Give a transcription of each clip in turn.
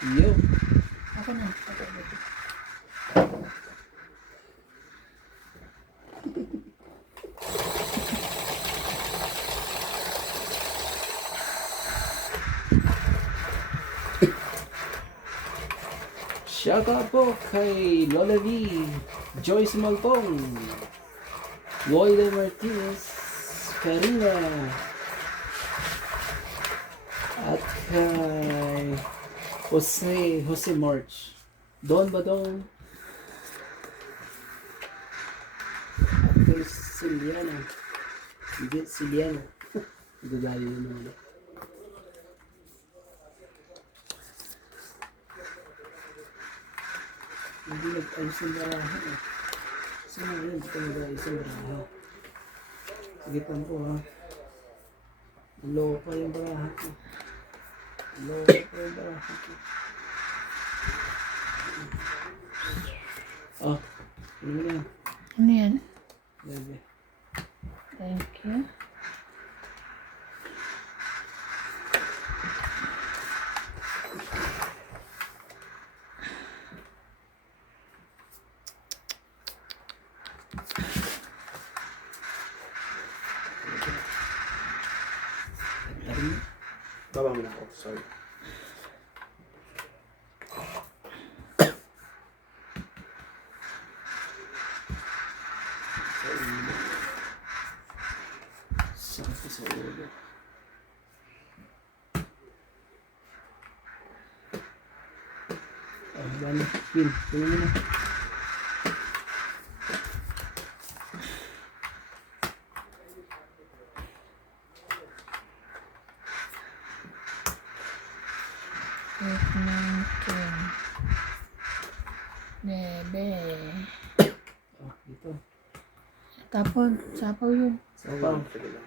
Yo. Ako na. Shout out po kay Lola V, Joyce Malpong, Loida Martinez, Karina, at kay Jose March, Don Badong, at kay Siliana. Hindi, Siliana. Dadali naman ulit. Hindi nag-ayos ng baraha eh. Saan nga yun? Hindi ka nag-ayos ng baraha. Sige po ha. Low pa yung baraha ko. Low pa yung baraha ko. Oh, ano na yan? Ano yan? Bebe. Thank you. Baba mo na ako, sorry. Sakit sa ulo. Oh, bali. Pin, tingnan mo na. Bebe. Oh, dito. Tapos, sapaw yun. Sapaw. Sige lang.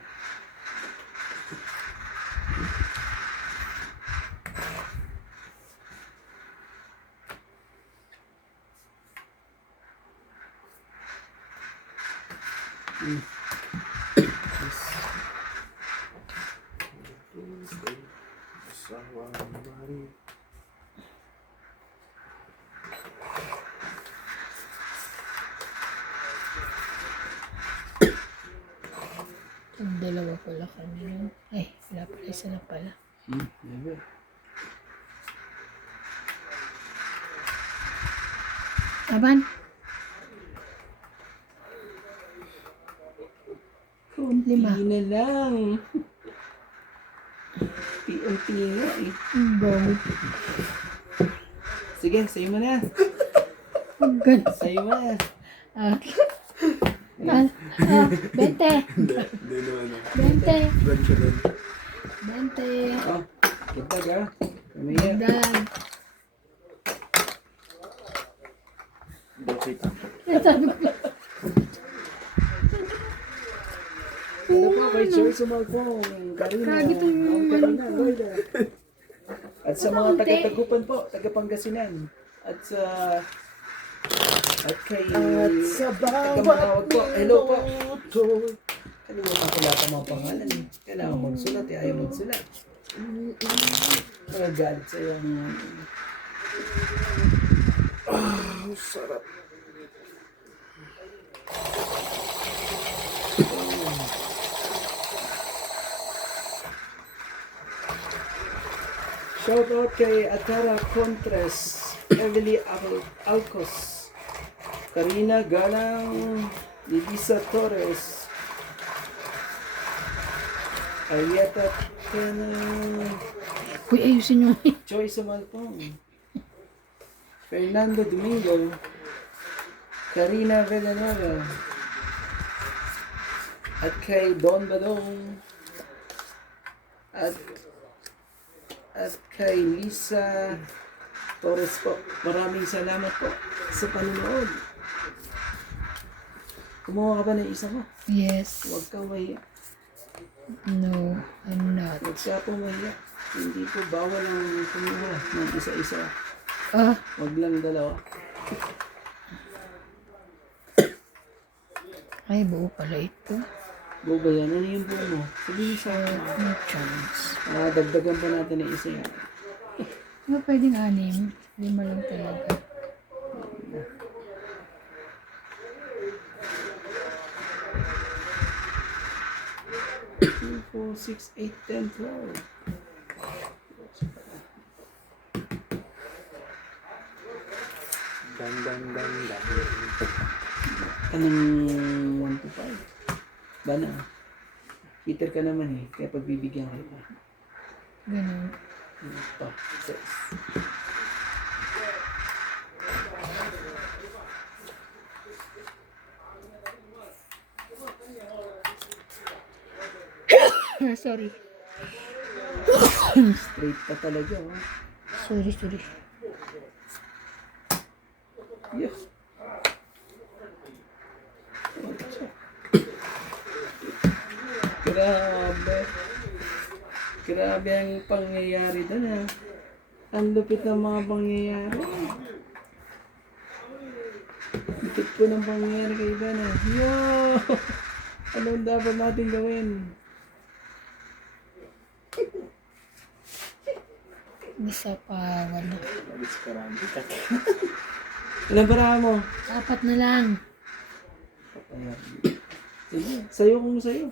Dalawa pala kami nun. Ay, wala pala. Isa lang pala. Bebe. Aban? Kunti Lima. na lang. Unti nga eh. Bawal. Sige, sa'yo mo na. Gan. Sa'yo mo na. Ah. 20. Hindi naman ako. 20. Brand siya doon. 20. Oh, kitag ah. Kamaya. Dan. Don't say that. Sabi ko. Ano po kay Joyce Umalpong, Karina, Kagito yung Karina, ano. Loida. At sa mga taga-Tagupan po, taga-Pangasinan. At sa... At kay... taga-Manawag po. Hello po. Kalimutan ko lahat ang mga pangalan eh. Kailangan magsulat eh. Ayaw magsulat. Magagalit sa iyo mga... Ang sarap. Shout out kay Atara Contres, Emily Alcos, Karina Galang, Lisa Torres, Arieta Kenang, Uy, ayusin nyo. Joyce Malpong, Fernando Domingo, Karina Villanueva, at kay Don Badong, at kay Lisa Torres po. Maraming salamat po sa panonood. Kumuha ka ba ng isa mo? Yes. Huwag kang mahiya. No, I'm not. Huwag ka po mahiya. Hindi po bawal ang kumuha ng isa-isa. Ah, Huwag lang dalawa. ay buo pala ito. Boba yan. Ano yung buo mo? Sabihin sa akin. No chance. Dagdagan pa natin ng isa yan. Di ba pwedeng 6? 5 lang talaga. 2, 4, 6, 8, 10, 12. Dan, dan, dan, dan. Anong 1 to 5? Bana. Peter ka naman eh. Kaya pagbibigyan kita. Ganun. Ito. 6. Sorry. Straight pa talaga. Oh. Sorry. Yeah. Grabe. Grabe ang pangyayari doon ah. Ang lupit ng mga pangyayari. Lupit po ng pangyayari kay Ivan ah. Yo! Anong dapat natin gawin? Isa pa, wala. Alis ka rin. Ilan para mo? 4 na lang. Ayan. Sige, sayo kung sayo.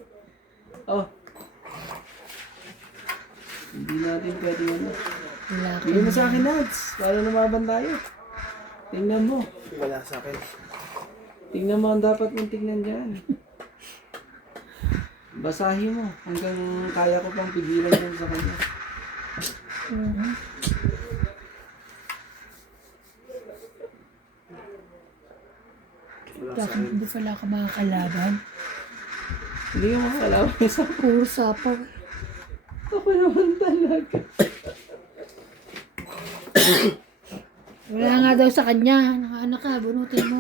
Oh. Hindi natin pwede ano. Wala ka. Bigyan mo sa akin, Nads. Para lumaban tayo. Tingnan mo. Wala sa akin. Tingnan mo ang dapat mong tingnan dyan. Basahin mo hanggang kaya ko pang pigilan yan sa kanya. Mhm. Wala sa Bakit akin. hindi pala ako makakalaban? Hindi ka makakalaban sa Puro sapaw. ako naman talaga. Wala nga daw sa kanya. Nakaanak ka, bunutin mo.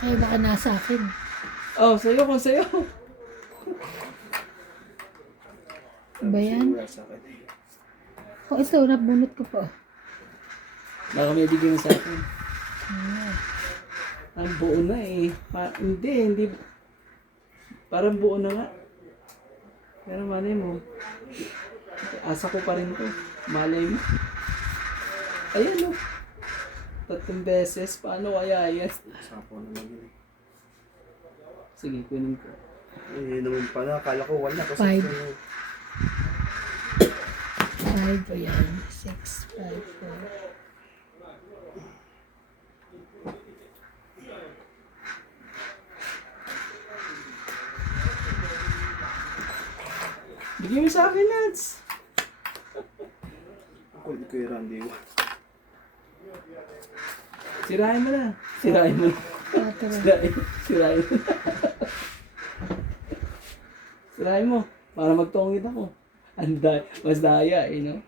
Kaya baka nasa akin. Oh, sayo kung sayo. Ba yan? Wala sa akin. Kung ito, nabunot ko pa. Baka may bigyan mo sa akin. Ah. Ang buo na eh. Hindi. Parang buo na nga. Pero malay mo. Asa ko pa rin to. Malay mo. Ayan o. 3 beses. Paano kaya yan? Sapo naman yun. Sige, kunin ko. Eh, naman pala. Akala ko wala. Kasi 5. ano, 5 ba yan? 6, 5, 4. Bigyan mo sa akin, Nats. ako hindi ko yung Randy. Sirahin mo na. Sirahin mo na. 4. Sirahin mo. Sirahin mo. Para magtungit ako. Mas daya eh, no?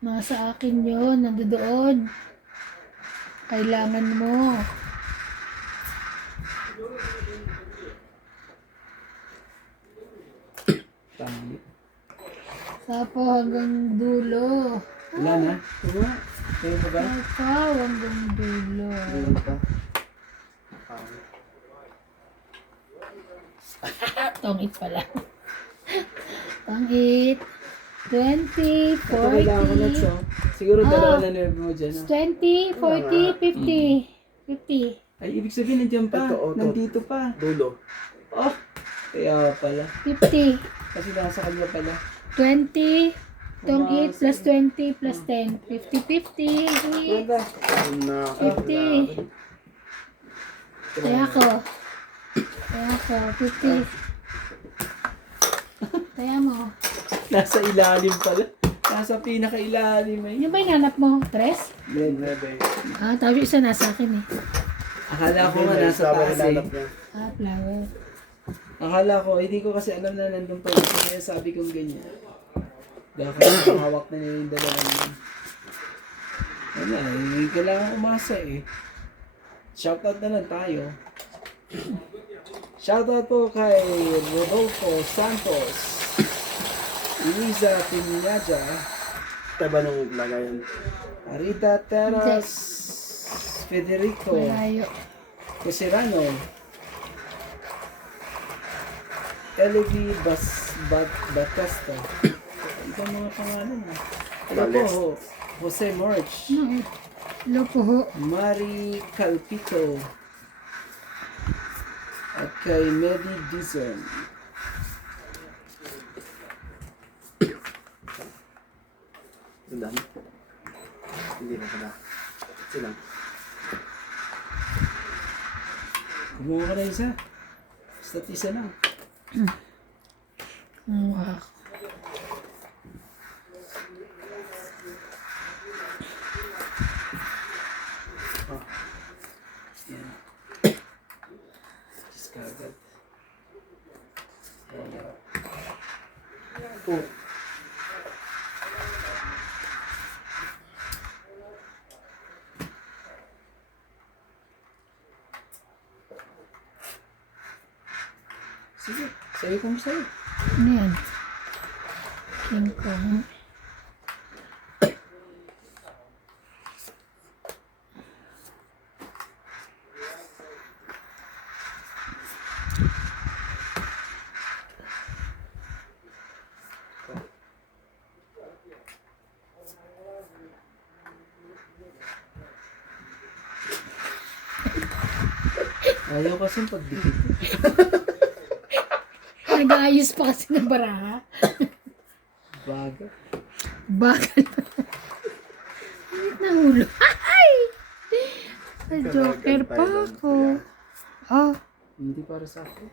Nasa akin yun. Nandoon. Kailangan mo. Tama. Sapo hanggang dulo. Wala na. Wala. Kaya pa ba? Sapo hanggang dulo. Meron pa. Tongit pala. Tongit. 20, Ito kailangan ko, Nats, 40, oh. Siguro dalawa na nerve mo dyan, oh. 20, 40, 50. 50. Ay, ibig sabihin, nandiyan pa. Ito, oh, ito. Nandito pa. Dulo. Oh, kaya pala. 50. Kasi nasa kanya pala. 20. Tong 8 plus 20 plus 10. 50, 50. Wala. Ayun na. 50. Kaya ko. 50. Kaya mo. Nasa ilalim pala. Nasa pinaka-ilalim eh. Yun ba yung hanap mo? Tres? Nebe. Ah, tapos isa nasa akin eh. Akala ko nga nasa taas eh. Ah, flower. Akala ko, hindi ko kasi alam na nandun pa rin. Kaya sabi kong ganyan. Dahil hawak na nila yung dalawa yun. Wala eh, kailangan umasa eh. Shoutout na lang tayo. Shoutout po kay Rodolfo Santos, Eliza Pinyaja, Taba nung lagayan. Arita Teras, Federico, Malayo. Coserano. LV Batasta. Ibang mga pangalan ah. Hello po, Jose March. Hello po ho. Mari Calpito. At kay Medi Dizon. Ang dami. Hindi na pala. Silang. Kumuha ka na isa. Basta't isa lang. Wow. Yan. Just kagad. Oh. Sige, sa'yo kung sa'yo. Ano yan? King Kong. Ayaw kasing pagdikit. Nag-aayos pa kasi ng baraha. Baga. Bakal. Nahulog. Ay! Sa Joker pa ako. Oh, Hindi para sa akin.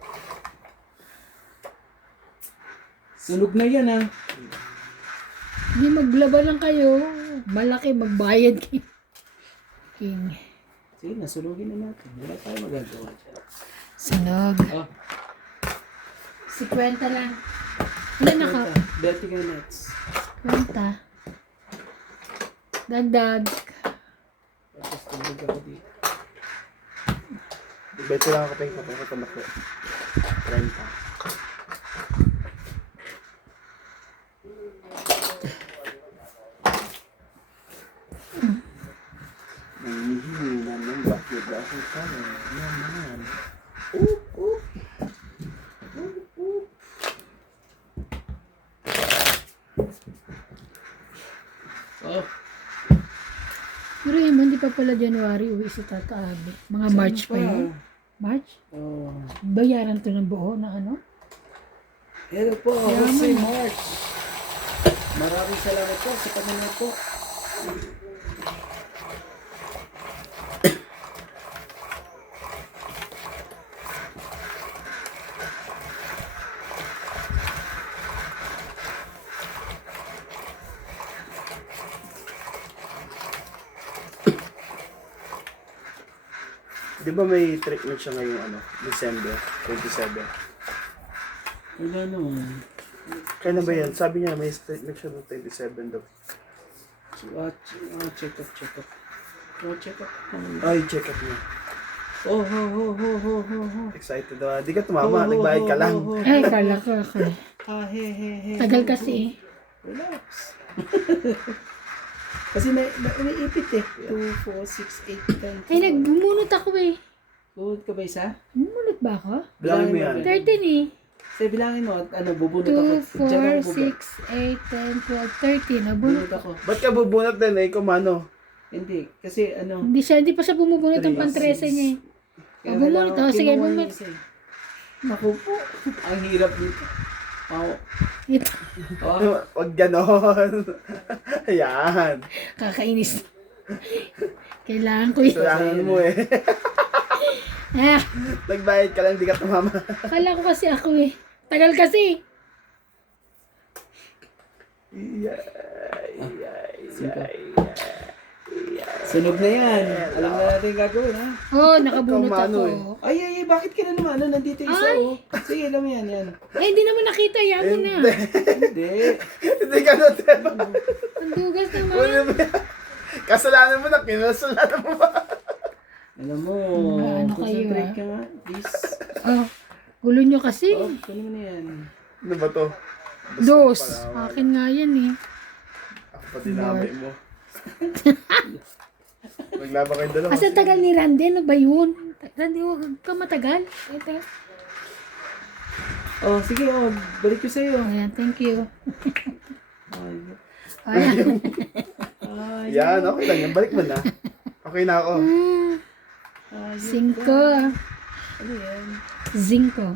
Sunog na yan ah. hindi maglaba lang kayo. Malaki, magbayad kayo. King. Sige, nasunugin na natin. Wala tayo magagawa dyan. Sunog. Ah, 50 lang. Ilan na ka? Vertical nets. 50. Dagdag. Tapos tulog ako dito. Beto lang ako pa yung kapag ko. 30. Nangihingi ng bakit dahil sa amin. Yan. Oh, Pero yun, hindi pa pala January uwi si Tata Abe. Mga March pa yun. March? Oh. Bayaran to ng buo na ano? Hello po, Yaman. Jose March. Maraming salamat po sa panonood po. Di ba may treatment siya ngayong ano, December 27? Wala naman. Kailan ba yan? Sabi niya may treatment siya noong 27 daw. Check up. Check up. Ay, check up niya. Oh, ho. Excited daw. Di ka tumama, nagbayad ka lang. Ay, kala ko ako. Ah, he. Tagal kasi eh. Relax. Kasi may ipit eh. 2, 4, 6, 8, 10. Ay, nagbumunot ako eh. Bumunot ka ba isa? Bumunot ba ako? Bilangin mo yan. 13 eh. Sige, bilangin mo. Ano, bubunot ako. 2, Diyan 4, ako buba. 6, 8, 10, 12, 13. Nabunot. Bubunot ako. Ba't ka bubunot din eh? Kumano? Hindi. Kasi ano. Hindi pa siya bumubunot ng pantresa niya eh. kaya Bubunot. kailangan- Oh, sige, kinuha bumunot. niya isa eh. Naku po. Ang hirap dito. Oh. Huwag ganon. Ayan. Kakainis. Kailangan ko yun. Kailangan mo eh. Ah, Nagbayad ka lang, di ka tumama. kala ko kasi ako eh. Tagal kasi. Sunog na yan. Alam na natin yung gagawin ha. Oh, nakabunot Kumano ako. eh. Ay, bakit ka na naman? Ano, nandito yung isa Ay! oh. Sige, alam mo yan. Eh, hindi naman nakita. Yan mo na. Hindi. Hindi ka na tema. Ang dugas Ano naman. ba yan? Kasalanan mo na, kinasalanan mo ba? Alam mo, Ano kayo, concentrate ah? ka nga. Please. Oh, gulo nyo kasi. Oh, kunin mo na yan. Ano ba to? Dos. Akin nga yan eh. Ako pa dinamay mo. Maglaba kayo dalawa. Asa tagal ni Randy? Ano ba yun? Hindi huwag ka matagal. Ito. Oh, sige, oh. Balik ko sa'yo. Ayan, thank you. Ay, Ayan. ay, Yan, okay lang yan. Balik mo na. Okay na ako. ay, Cinco. ano yan? Zinco.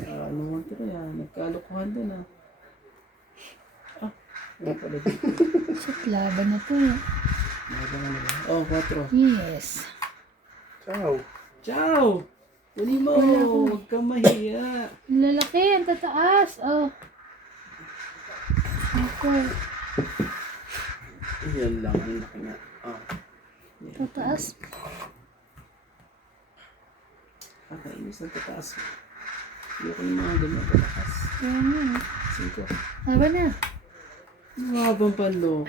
Ano mo ito na yan? Nagkalokohan din ah. Ano pala dito? Shit, laban na to. Meron ano ba? Oh, 4. Yes. Ciao. Ciao! Kunin mo! Wala ko. Huwag kang mahiya. Ang lalaki, ang tataas. Oh. Ako, Yan lang. Ang laki nga. Ah. tataas. Kakainis ng tataas. Ayoko yung mga ganyan tataas. Ayan na. 5. Laban na. Mabang panloko.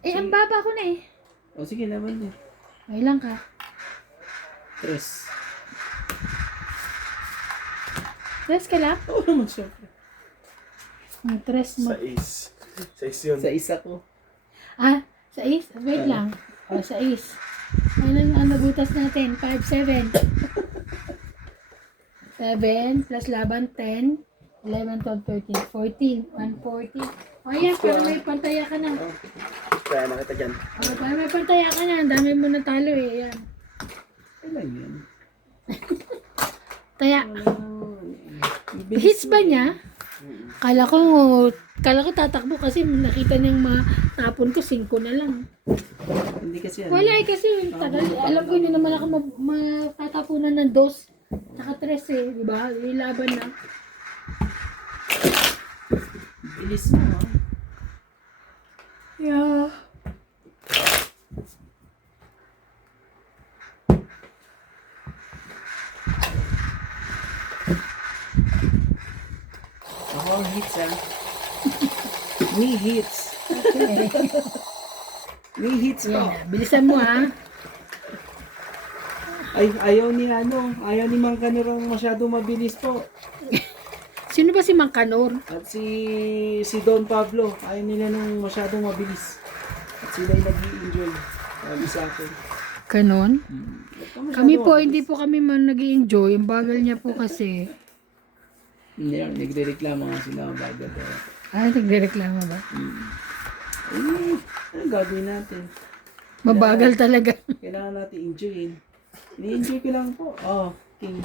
Eh, ang baba ko na eh. O sige, laban din. May lang ka. 3. Tres ka lang? Oo naman syempre. Ang tres mo. 6. 6 yun. Sa isa ko. Ah, sais? Wait lang. O, sais. Ano butas natin? 5, 7. 7 plus laban 10. 11, 12, 13, 14. 140. O yan, para may pantaya ka na. Kaya nakita dyan. O, para may pantaya ka na. Ang dami mo natalo eh. Yan. Kailan yan? Taya. Bibilis Hits ba mo eh. niya? Kala ko tatakbo kasi nakita niyang matapon ko 5 na lang. Hindi kasi yan. Wala eh kasi tagal. Alam ko hindi naman ako matatapunan ng 2 tsaka 3 eh, di ba? Ilaban na. Bilis mo ha. Yeah. Ako ang hits ha. Me hits. Okay. Me hits Yan pa. na. Bilisan mo ha. Ay, ayaw ni Mang Kanurong masyado mabilis po. Sino ba si Mang Kanor? At si Don Pablo, ayaw nila nung masyadong mabilis. At sila'y nag-i-enjoy. Sabi sa akin. Kanon? Huwag ka masyado Kami po, mabilis. hindi po kami man nag-i-enjoy. Ang bagal niya po kasi. Hindi, nagre-reklamo nga sila ang bagal. Ah, nagre-reklamo ba? Eh, ano gagawin natin? Mabagal talaga. Kailangan natin enjoyin. Ni-enjoy ko lang po. Oh, King.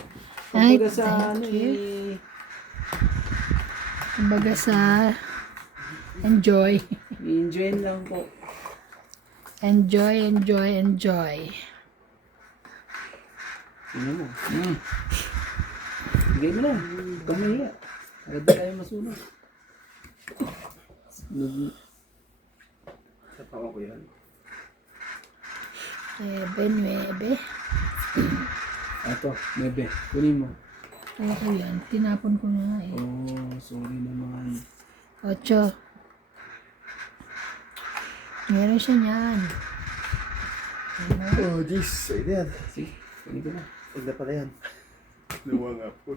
Ay, Kumbaga sa thank ano you. eh. Kumbaga sa enjoy. I-enjoyin lang po. Enjoy, enjoy, enjoy. Sino mo? Bigay mo lang. Huwag kang mahiya. Agad na tayo masunod. Sa pako ko yan. 7, 9. Ito, 9. Kunin mo. Kaya ko yan. Tinapon ko na nga eh. Oh, sorry naman. 8. Meron siya niyan. Oh, jeez. Ay, yan. Sige, kunin ko na. Huwag na pala yan. Luwa nga po.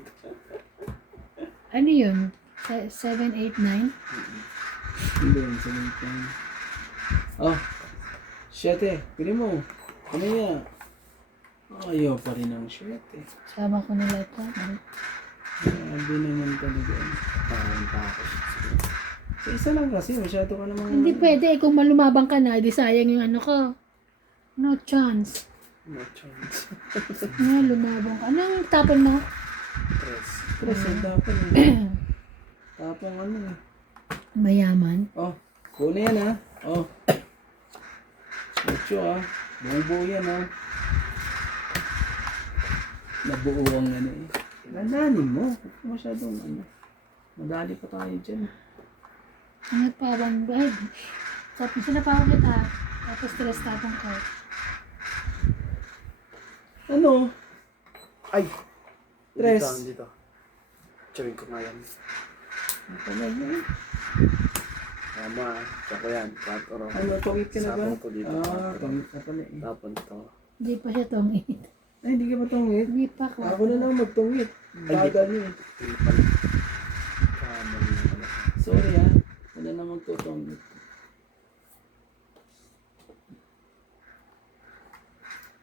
Ano yun? 7, 8, 9? Hindi, sa lang. Oh, 7. Kunin mo. Kumaya. Ayaw pa rin ang 7. Sama ko nila ito. Grabe naman talaga. Parang tako. Sa isa lang kasi, masyado ka namang... Hindi pwede eh. Kung malumabang ka na, di sayang yung ano ko. No chance. No chance. Lumabang ka. Anong tapon mo? Tres. Tres, ang tapang eh. Tapang ano eh. Mayaman. Oh, kuna yan ha. Oh. 8 ah. Buo-buo yan ah. Nabuo ang ano eh. Landanin mo. Huwag ka masyadong ano. Madali pa tayo dyan. Ano pa bang bed? Tapos sinapawag kita. Tapos stress tapong ko. Ano? Ay! Tres. Dito. Chewin ko nga yan. Ang tagal na eh. Tama. Tsaka yan. 4. Ano, tungit ka na ba? Sapong ko dito. Ah, tungit na pala eh. Tapon to. Hindi pa siya tongit. Ay, hindi ka ba tungit? Hindi pa ko. Ako na lang magtungit. Bagal niyo eh. Hindi pala. Kamali na pala. Sorry ha. Wala na magtutungit.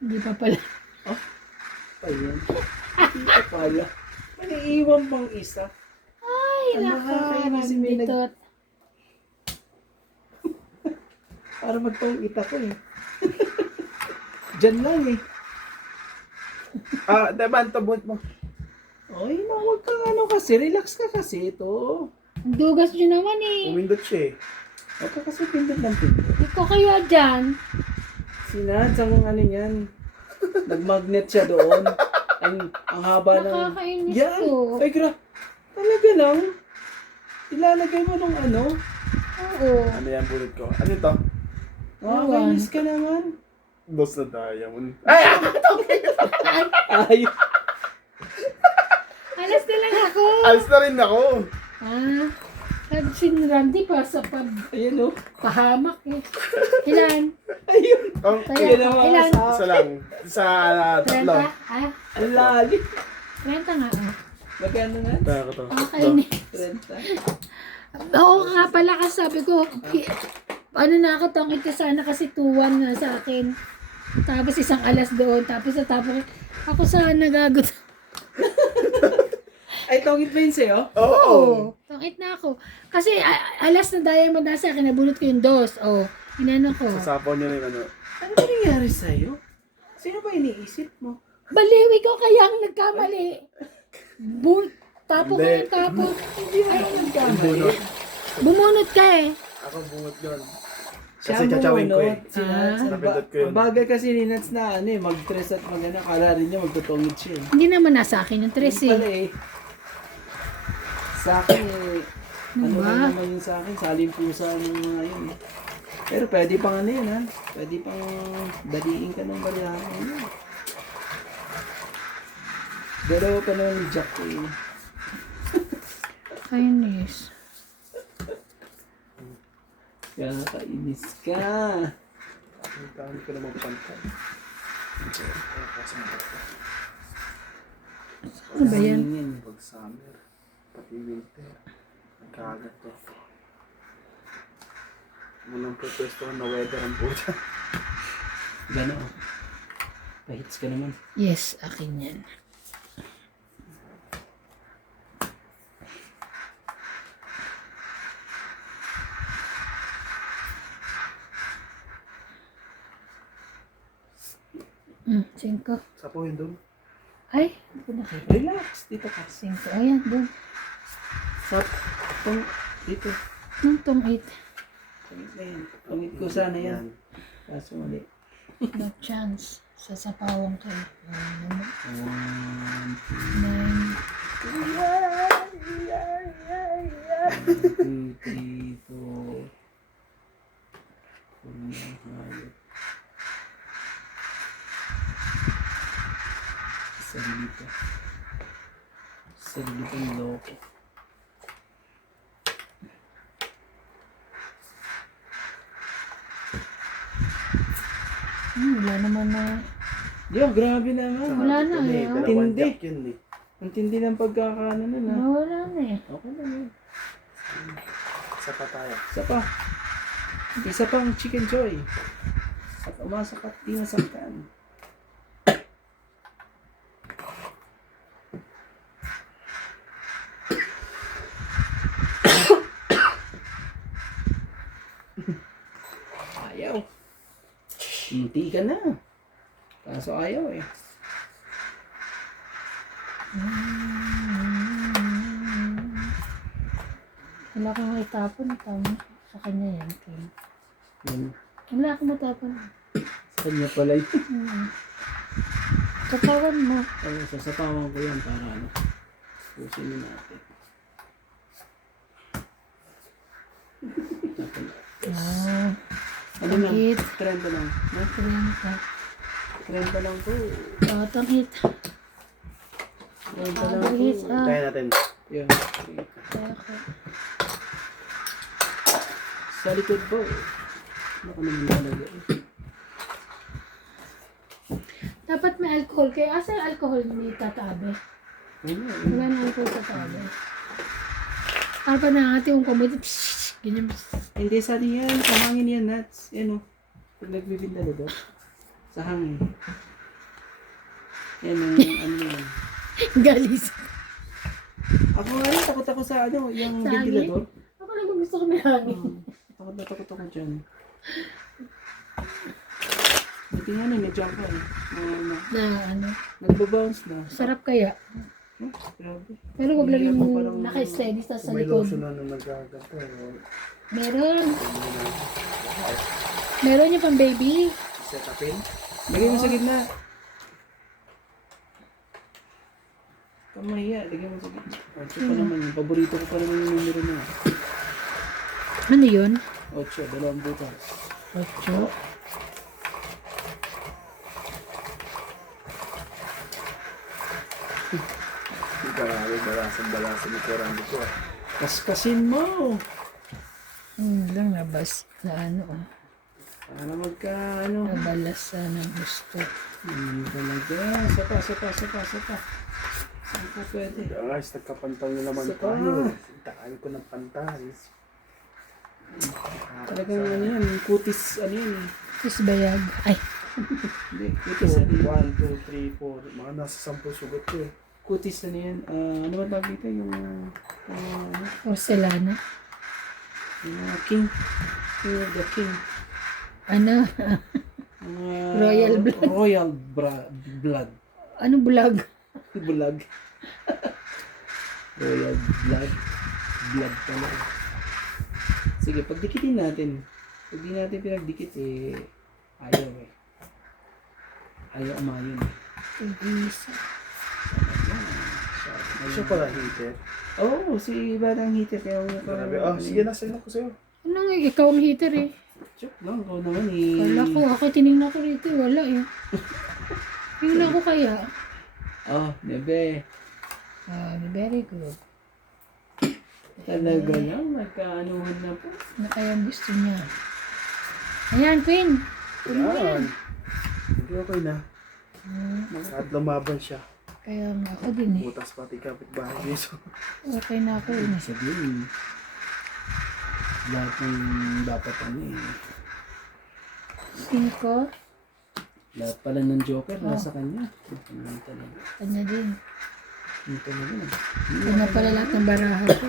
Hindi pa pala. Ayan. Dito pala. May naiiwan pang isa. Ay, Ang nako. nakakainis, may nag- Rambitot. Para magpang ita ko eh. Diyan lang eh. Daban, tabot mo. Oy, na huwag kang ano kasi. Relax ka kasi ito. Ang dugas nyo naman eh. Umindot siya eh. Huwag ka kasi pindot ng pindot. Ikaw kayo dyan. Sinad sa mga ano yan. Nag-magnet siya doon. Ang haba ng... Nakakainis Yan! to. Ay, talaga lang. Ilalagay mo nung ano. Oo. Ano yan, bulot ko? Ano ito? Nakakainis ka naman. Dos na diamond. Ay! Ay, Alas na lang ako. Alis na rin ako. Sabi si Randy pa sa ayun o. pahamak eh. Ilan? Ayun. Ang Kaya Ayun pa, ang mga ilan? sa... isa lang. Sa tatlo. 30? Ang lalim. 30 nga ah. Magkano nga? Kaya ko to. Nakakainis. 30. Oo nga pala kasi sabi ko, ano na ako, tangit ka sana kasi 2-1 na sa akin. Tapos isang alas doon, tapos ako sana gagot. Ay, tongit ba yun sa'yo? Oo. Tangit na ako. Kasi alas na diamond na sa akin, nabunot ko yung dos. Inano ko. Sasapaw niya rin ano. Ano ba nangyari sa'yo? Sino ba iniisip mo? Baliwi ko kaya ang nagkamali. Tapo ko Hindi. yung tapo. Hindi naman nagkamali. Bunot. Bumunot ka eh. Ako bungot yun. Siya Kasi chachawin ko eh. bumunot, si Nats. Napindot ko yun. Ang bagay kasi ni Nats na ano eh, mag-tres at mag-ano, akala rin niya magtutungit siya eh. Hindi naman nasa akin yung tres Yun pala eh. eh. Sa akin eh, ano Diba? na naman yun sa akin, saling pusa ng mga yun. Pero pwede pang ano yun ha, pwede pang daliin ka ng balihan yun. Dalawa pa naman ni Jack eh. Kainis. Kainis ka. Ang dami ko na magpantay. Ano ba yan? Hangin. Pag summer, pati winter, nagkagat to. Munang pwesto na weather ang puta. Gano'n. Pahits ka naman. Yes, akin yan. Cinco. Sapaw yun doon. Ay, hindi ko na. Relax, dito ka. Cinco. Ayan, doon. Sa dito. Nung tong 8. Pangit na yan. Pangit ko sana yan. Kaso mali. No chance. Sasapawang kayo. 1, 2, 3, 4. Sarili pa. Sarili pang loko. Wala naman na. Yo, grabe naman. Wala na eh. Dalawang Tindi. jack yun eh. Ang tindi ng pagkakaano nun ha. Wala na eh. Okay lang yun. Isa pa tayo. Isa pa. Isa pang chicken joy. At umasak at di nasaktan. Ayaw. Hindi ka na. Kaso ayaw eh. Wala akong itapon. Tama. Sa kanya yan. Kim. Yan. Wala akong matapon. Sa kanya pala yun. Katawan mo. Ay, sasapawan ko yan para ano. Pusin mo natin. Ano lang? Tangit. 30 lang. No? 30 lang po. Tangit. 30 lang po. Tangit. Kaya natin. Yan. Okay. Sa likod po. Baka naman talaga eh. Dapat may alcohol. Kaya asa yung alcohol ni Tata Abe? Ano? Wala na alcohol sa Tata Abe. Ano pa na ate yung kumit? Ganyan. Hindi sa yan. Kamangin yan, nuts. Yan o. Pag nagbibinda na doon. Sa hangin. Yan ang ano yun. Galis. Ako nga rin, takot ako sa ano, yung Sa hangin? ventilador. Ako lang gusto ko ng hangin. Takot na takot ako dyan. Buti nga na, medyo ako eh. Na ano, Nagbabounce na. sarap kaya. Oh, grabe. Pero wag lang Hindi ako yung parang- naka-steady sa Kung may likod. lotion na nung nagkagato. Meron. Meron yung pang baby. Set upin. Lagay mo sa gitna. Kamahiya, lagay mo sa gitna. Ocho pa naman yun. Paborito ko pa naman yung numero na. Ano yun? 8, 2 butas. 8. Grabe, balasan ni Kurando ko. Kaskasin mo! Lang nabas na ano. Para magka, ano. Nabalasa ng gusto. Talaga. Sapa. Saan pa pwede? Guys, nagkapantaw na naman Sapa. tayo. Taan ko ng pantay. Talagang ano yan, kutis, ano yan eh. Tapos bayag. Ay, Hindi, kutis ano yan. 1, 2, 3, 4. Mga nasa 10 sugat ko eh. Kutis ano yan. Ano ba tawag dito? Yung, ano, porcelana. yung king. Yung the king. Ano? Royal blood. Royal blood. Ano bulag? Bulag. Royal blood. Blood pala. Sige, pagdikitin natin. Pag di natin pinagdikit eh, ayaw eh. Ayaw umayon. Isa. Siya pala heater. Oo, si Batang Heater. Kaya mo Grabe. Ah, sige na, sa'yo ko sa'yo. Ano nga, ikaw ang heater eh. Joke lang, ikaw naman eh. Kala ko, ako tinignan ko rito, wala eh. Tingnan ko kaya. Oh, nebe. Very good. Talaga lang, magkaanuhan na po. Ano kaya ang gusto niya? Ayan, Queen. Yan. Hindi okay na. At lumaban siya. Kaya nga ako din eh. Butas pati kapitbahay dito. Okay na ako eh. Sabihin, lahat ng dapat ano eh. 5. Lahat pala ng Joker nasa kanya. Ano talaga. Kanya din. Ano talaga. Kanya pala lahat ng baraha ko.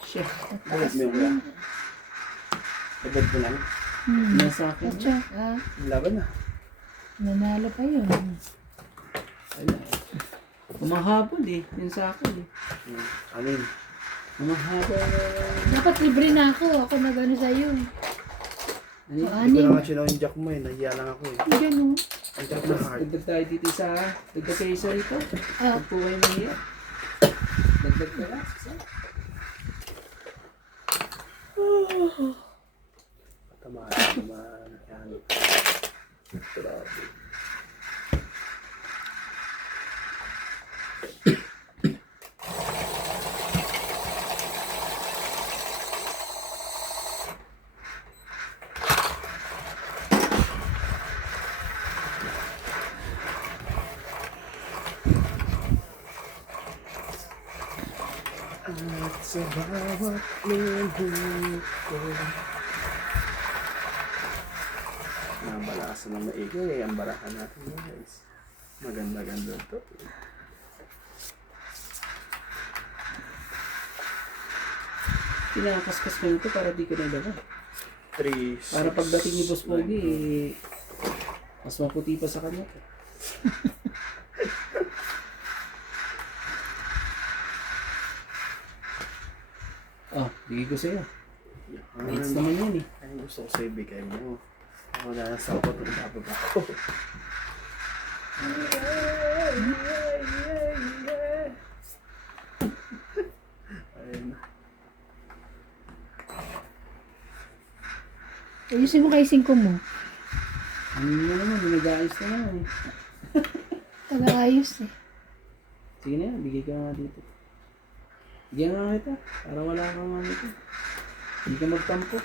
Siya. Bakit mo yung wala? Agad mo lang. Nasa akin. Atsa, Laban na. nanalo pa yun. Wala. Umahabol eh. Yun sa akin eh. Ano yun? Umahabol. Dapat libre na ako. Ako na gano'n sa'yo. Ano yun? Hindi ko Anim. na nga sinunjak mo eh. Nahiya lang ako eh. Ganun. Ang jack na hard. Dagdag tayo dito sa dagdag kayo isa rito. Ah, Huwag po kayo mahiya. Dagdag ka lang. Isa. Tamaan. Yan. Grabe. At sa bawat minuto nabalasan ng maigi eh. Ang barahan natin yun guys. Maganda-ganda to. Kinakaskas ko na ito para di ko na ilaga. 3, 6, Para pagdating ni Boss Pogi, eh, mas maputi pa sa kanya. Bigay ko sa'yo. Mates naman yan eh. Ay, gusto ko sa'yo bigay mo. Ako na nasa ako ito bababa ako. Ayun. ayusin mo kay 5 mo. Ano na naman, nag-aayos na naman eh. Taga-ayos eh. Sige na yan, bigay ka nga dito. Bigyan nga kita, para wala kang ano ito. Hindi ka magtampo.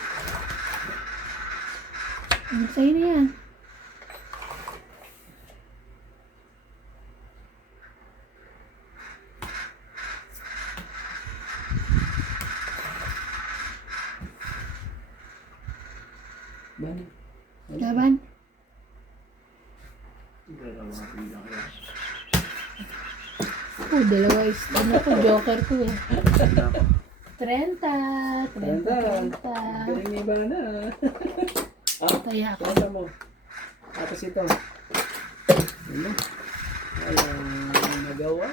Sa'yo na yan. Bani. Laban. Dalawa bilang yan. Dalawa is, ano ko, joker ko eh. Nako. 30. 30. Galing ni Ivana. Kaya ako. Kaya mo. Tapos ito. Ano? Walang nagawa.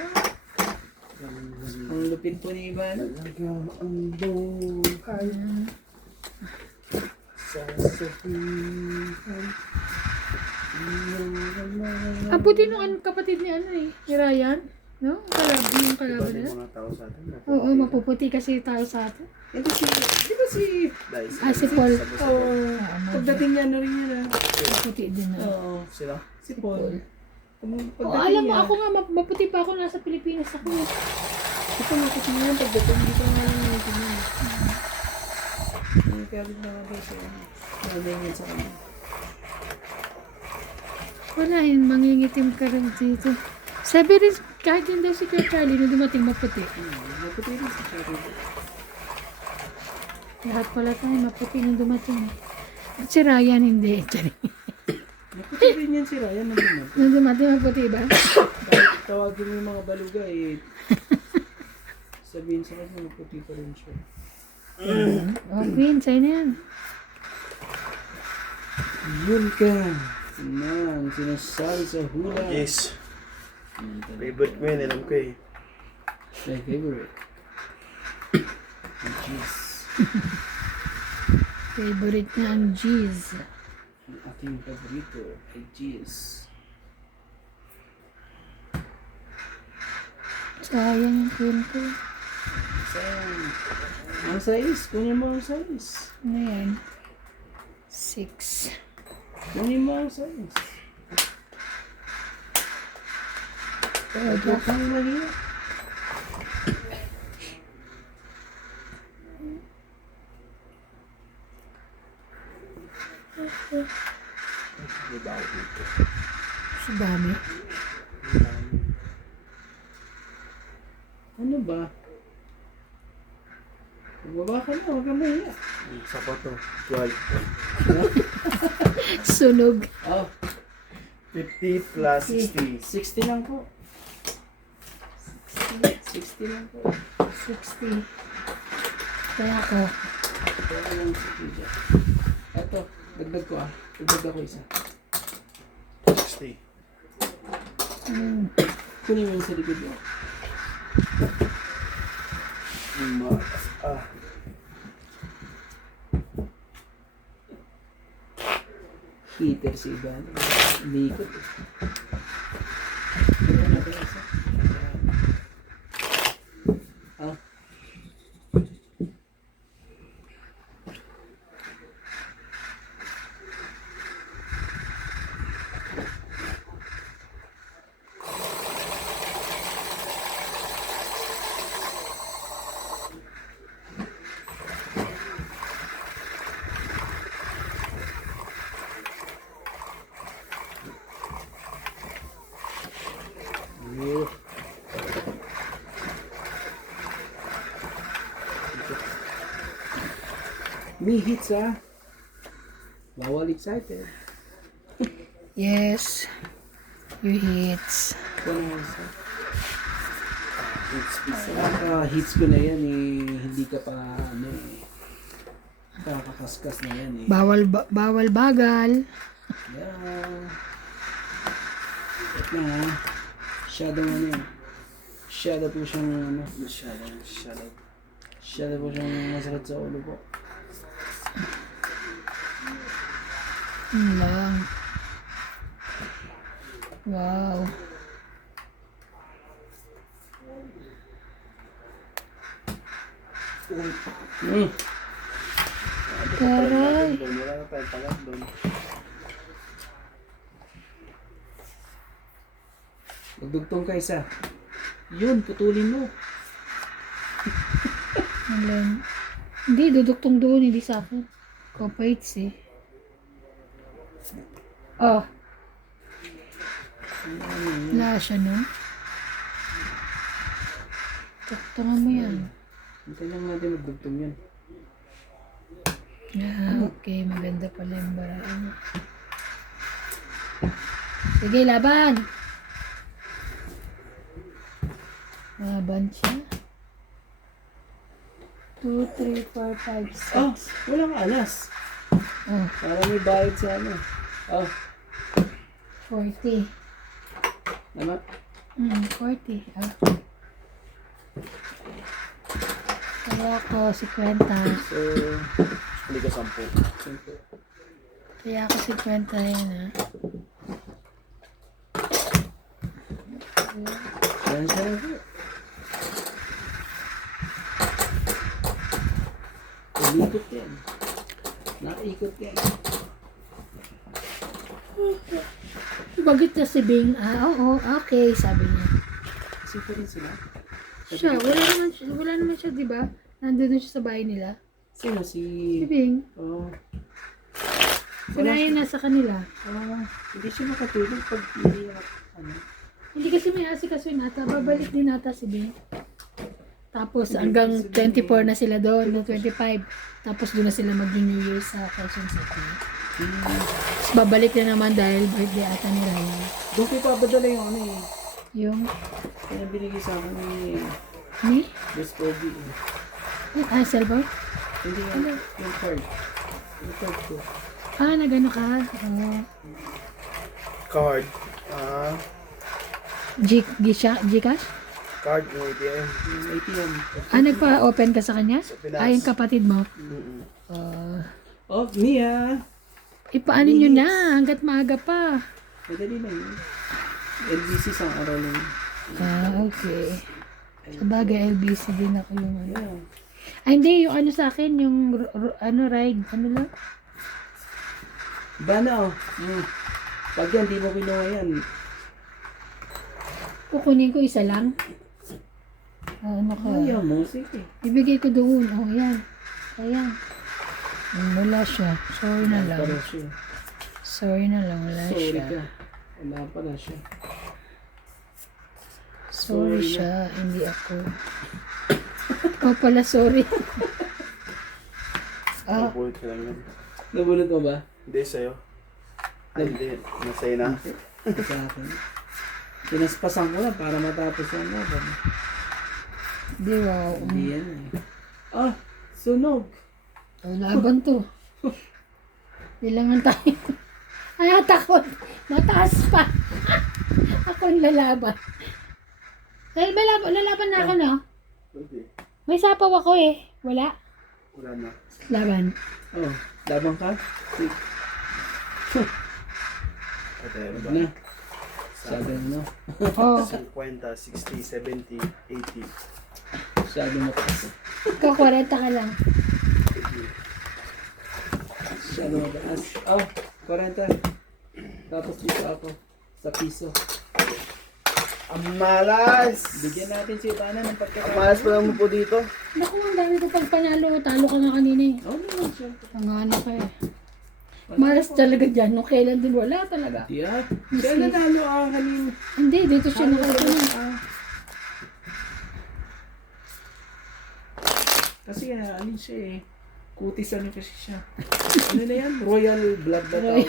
Ang lupit po ni Ivana. Talaga ang buhay. Sasabihan. Ang puti nung kapatid ni ano eh, ni Ryan. No? Yung Iba kalaban din nila. mga tao sa atin. Oo, mapuputi kasi tayo sa atin. Ito si, di ba si, Dahil Ah, si Paul. pagdating niya na rin yan ah. Maputi din na. Oo, Sila? si Paul. Oh, alam mo, ako nga, maputi pa ako nasa Pilipinas ako. Ito maputi niya pagdating dito nga lang natin yun. Hindi kaya rin naman kasi nalingin sa kanya. Wala yun, mangingitim ka rin dito. Sabi rin, kahit din daw si Kuya Charlie na dumating maputi. Maputi rin si Charlie. Lahat pala tayo maputi nung dumating. At si Ryan hindi. Charlie. Maputi rin yan si Ryan na naman. Nung dumating maputi ba? Kahit tawagin mo yung mga baluga eh. Sabihin sa kanya maputi pa rin siya. Oh, Queen, sa'yo na yan. Yun ka. Nang sinasabi sa hula. Yes. Favorite ko yun, alam ko eh. My favorite. Jeez. Favorite niya ang G's. Ang aking paborito ay Jeez. Sayang yung Queen ko. Sayang. Ang size. Kunin mo ang size. Ano yan? 6. Kunin mo ang size. Huwag kang mahiya. May bago dito. Sa dami. Ano ba? Magbaba ka na. Huwag kang mahiya. Sa ko to. 12. Sunog. Oh, 50 plus 60. 60 lang po. 60 lang po. 60. Kaya ako. Kaya lang 60 dyan. Eto, dagdag ko ah. Dagdag ako isa. 60. Kunin mo yung sa likod mo. Ah. Heater si Ivan. Likod. Ito natin isa. Ah. Yeah. Me hits ah. Bawal excited. Yes. You hits. Kung ano isa. It's pizza. Hits ko na yan eh. Hindi ka pa ano eh. Kakakaskas na yan eh. Bawal bagal. Yeah. Wait na ha. Shadow ano yun. Shadow po siyang ano. Masyadong. Shadow po siyang masakit sa ulo po. Yun lang. Wow. Taray. Wala na tayong palat doon. Magdugtong ka isa. Yun, putulin mo. Alin. Hindi, duduktong doon, hindi sa akin. Copates eh. Oh. Wala siya, no? Tuktungan mo yan. Hintayin lang natin magdugtong yan. Okay, maganda pala yung baraan. Sige, laban! Laban siya. 2, 3, 4, 5, 6. Ah, walang alas. Oh, Para may bayad sa ano. Oh, 40. tama. 40. Ah. Kaya ako 50. So, Hindi ko 10. simple. Kaya ako 50 yan ha. Yan siya na po. Ulikot yan. Nakaikot yan. Bagit na si Bing. Ah, oo, okay, sabi niya. Kasi pa rin sila. Siya, wala naman siya, di ba? Nandun siya sa bahay nila. Sino Si si... Bing. Oh, Wala yun nasa kanila. hindi siya makatulog pag hindi ano. Hindi kasi may asikaso yung nata. Babalik din nata si Bing. Tapos hanggang 24 na sila doon, no 25. Tapos doon na sila mag-New Year sa Quezon City. Tapos babalik na naman dahil birthday ata ni Ryan. Doon ko ipapadala yung ano eh. Yung, Kaya binigay sa akin ni ni? Best Kobe. Ah, cellphone? Hindi yung card. Yung card ko. Ah, nagano ka? Oh. Card. Gcash? Card mo ATM. Yung ATM. Ah, nagpa-open ka sa kanya? Sa Pinas. Ah, yung kapatid mo? Mm-mm. Oh, Mia! Ipaano nyo na hanggat maaga pa. Madali na yun. LBC sa araw lang. Ah, okay. Sa bagay, LBC din ako yung ano. Yeah. Ay, hindi. Yung ano sa akin, yung ano ride. Ano lang? Bana oh. Pag yan, di mo kinuha yan. Kukunin ko isa lang. Ah, ano ka? Ayaw mo, sige. Ibigay ko doon. Oh, yan. Ayan. Wala siya. Sorry na lang. Wala siya. Sorry na lang. Wala Sorry siya. ka. Wala pala siya. Sorry siya. Hindi ako. Ikaw pala, sorry. Ah, Napulot ka lang yun. Nabulot mo ba? Hindi sa'yo. Ay, hindi. Nasa'yo na. Sa akin. Pinaspasan ko lang para matapos yan. di wow. Hindi yan eh. Ah, sunog. Oh, laban to. Bilangan tayo. Ay, takot. Mataas pa. Ako ang lalaban. Dahil lalaban na ako, no? Pwede. May sapaw ako eh. Wala. Wala na. Laban. Oh, labang ka? Sige. Ito yun Ito ba? na. Sabi mo. Oh, 50, 60, 70, 80. Sabi mo kasi. ikaw 40 ka lang. Sabi mo ba? Oh, 40. Tapos dito ako. Sa piso. Ang malas! Bigyan natin si Ivana ng Ang pagkakataon. malas pa lang mo po dito. Naku, ang dami ko pag panalo. Talo ka nga kanina eh. Oh, naman siya. Ang ano ka eh. Malas talaga dyan. Nung kailan din wala talaga. Yeah. Siya nanalo kanina. Hindi, dito siya nakasunod. Kasi ano siya eh. Kutis ano kasi siya. Ano na yan? Royal blood na tawag.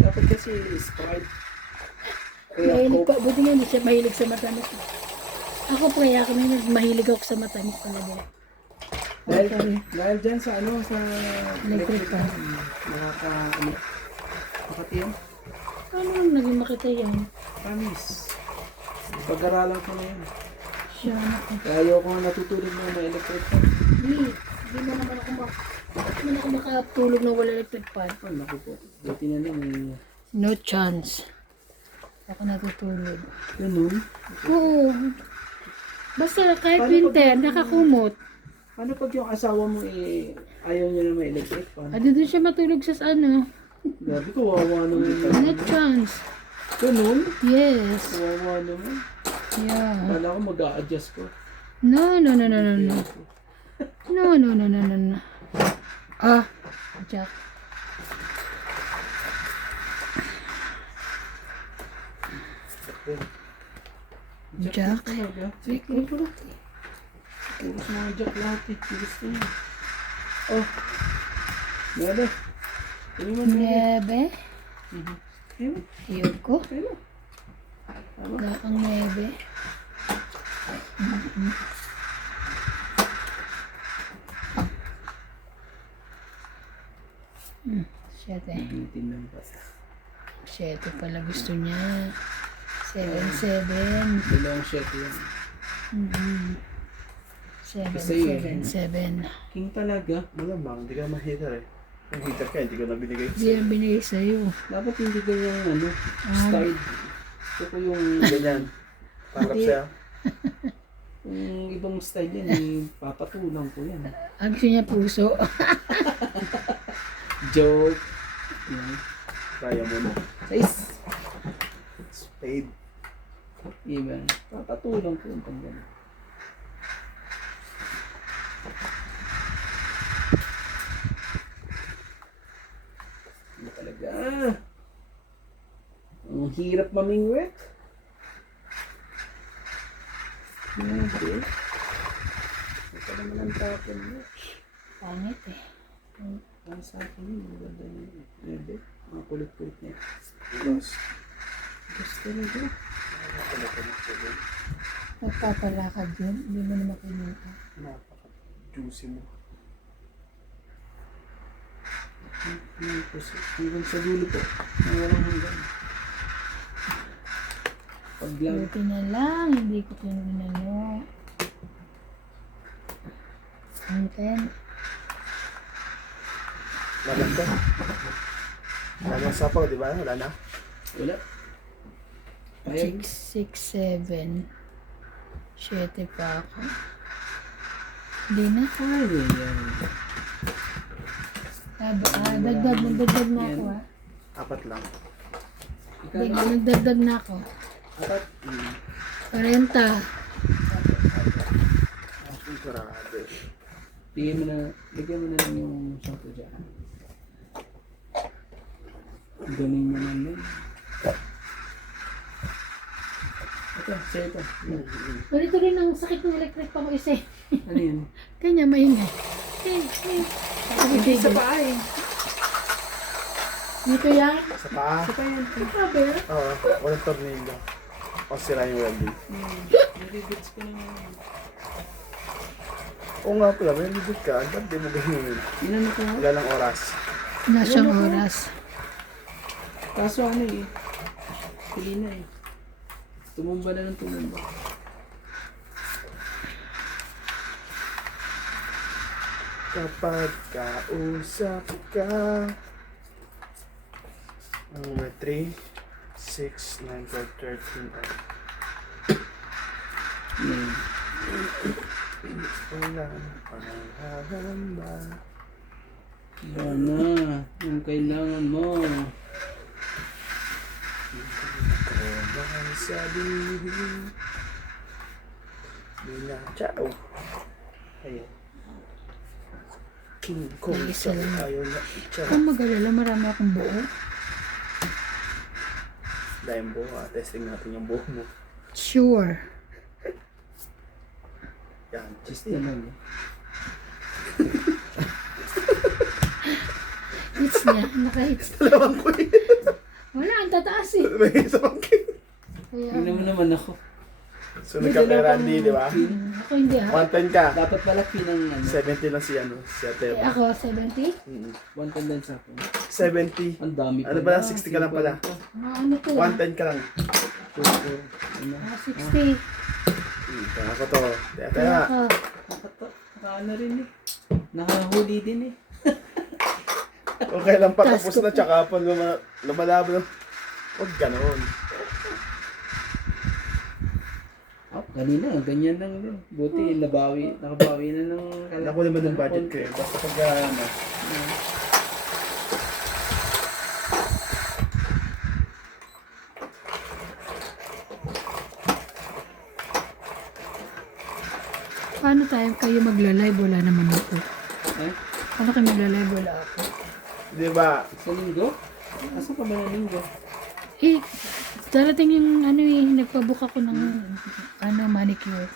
Dapat kasi Sprite. Kaya Mahilig Coke. ko. Buti nga hindi siya mahilig sa matamis. Ako po kaya ako mahilig ako sa matamis talaga. Dahil dyan sa ano, sa Electric fan. Makatiyan. Paano naging makita yan? Promise. Pag-aralan ko na yun. Siya ako. Kaya ayaw ko nga natutulog na may electric fan. Hindi mo naman ako makatulog na wala electric fan. Oh, naku po. Buti na lang eh. No chance. Ako natutulog. Ganun. Oo. Basta kahit Paano winter, pag- nakakumot. Ano pag yung asawa mo eh, ayaw niya na may electric fan? Ado doon siya matulog sa ano. Grabe ko, wawa naman No tayo. chance. Ganun? Yes. Wawa naman. Yeah. Kala ko mag-a-adjust ko. No. No. Ah, Jack. Jack? Talaga. Jack, Puros mga jack lahat eh. Gusto niya. Oh. Bebe. Ano mo na? 9. Mhm. Ayun. Ayoko. Ayun. Tama. Wala kang 9. Hmm, 7. Bitin lang ba? 7 pala gusto niya. 7. Dalawang shot yan. 7, Kasi yun. 7. King talaga. Malamang, hindi ka ma-hitter eh. Yung hitter ka, hindi ko na binigay Hindi yan binigay sa'yo. Dapat hindi ganyan ano. Style. Ito ko yung Ganyan. Pangarap Hindi. siya. yung ibang style yan. Papatulang ko yan. Ang gusto niya puso. Joke. Yan. Kaya mo na. Size. Spade. Even. Papatulang ko yung pag gano'n. Ano talaga? Ang hirap mamingwit. Hindi. Ito naman ang tapon mo. Pangit eh. Para sa akin yun, maganda yun. Hindi. Mga kulit-kulit niya. Tapos, Gusto nito. Nagpapalakad yun. Hindi mo naman kinuha. napaka-juicy mo. Hanggang sa dulo po. Ang walang hanggan. Paglang. Buti na lang. Hindi ko pinunano. Ang 10. Laban ka. Laban sapaw, di ba? Wala na. Wala. Ayun. 6, 7. 7 pa ako. Hindi na. Ayun. Nagdagdag na ako ah. 4 lang. Ikaw Hindi, na. nagdagdag na ako. Apat. 40. Grabe. Bigyan mo na lang yung shampoo dyan. Galing mo naman. Ito, sa'yo ito. Ganito rin ang sakit ng electric pa ko isa eh. Ano yun? Kanya maingay. Hindi sa paa eh. Dito yan. Sa paa. Sa paa yan. Sabi. Oo, walang tornilyo. O sira yung welding. Nagigits ko na nga. Oo nga pala, may libit ka. Ba't di mo ganyan? Inano ko nga. Wala lang oras. Na siyang oras. Kaso ano eh. Pili na eh. Tumumba na ng tumumba. Kapag kausap ka. Ang may 3, 6, 9, 12, 13. Yan. Wala pang hahamba. Yan na. Yung kailangan mo. Ko bang sabihin? Bila, ciao. Ayan. King Kong Isa sa lang. ayaw na ciao. Kung mag-alala, marami akong buo. Dahil buo, testing natin yung buo mo. Sure. Yan, Just testing. na lang. Hits niya. Naka-hits. Dalawang queen. Wala, ang tataas eh. May isang king. Kaya, Tingnan mo naman ako. So, nagka-Randy, di ba? ako hindi ah. 110 ka. Dapat malaki ng ano. 70 lang si ano, si Eh, Atero. ako, 70. 110 din sa akin. 70. Ang dami Ano ba, 60 ka lang pala? Ano to ah? 110 ka lang. Ano? 60. Ako to. Kaya Kaya ako. Nakaano rin eh. Nakahuli din eh. okay lang pa, Task tapos ko na, tsaka pa lumalaban. Huwag ganon. Oh, kanina, ganyan lang din. Buti, nakabawi na ng... Naku naman ng budget ko eh. Basta pag ano. Paano kayo magla-live? Wala naman ako. Eh? Paano kayo magla-live? Wala ako. Di ba? Sa linggo? Asa ka ba ng linggo? Eh, darating yung ano eh, nagpabook ako ng ano, manicure.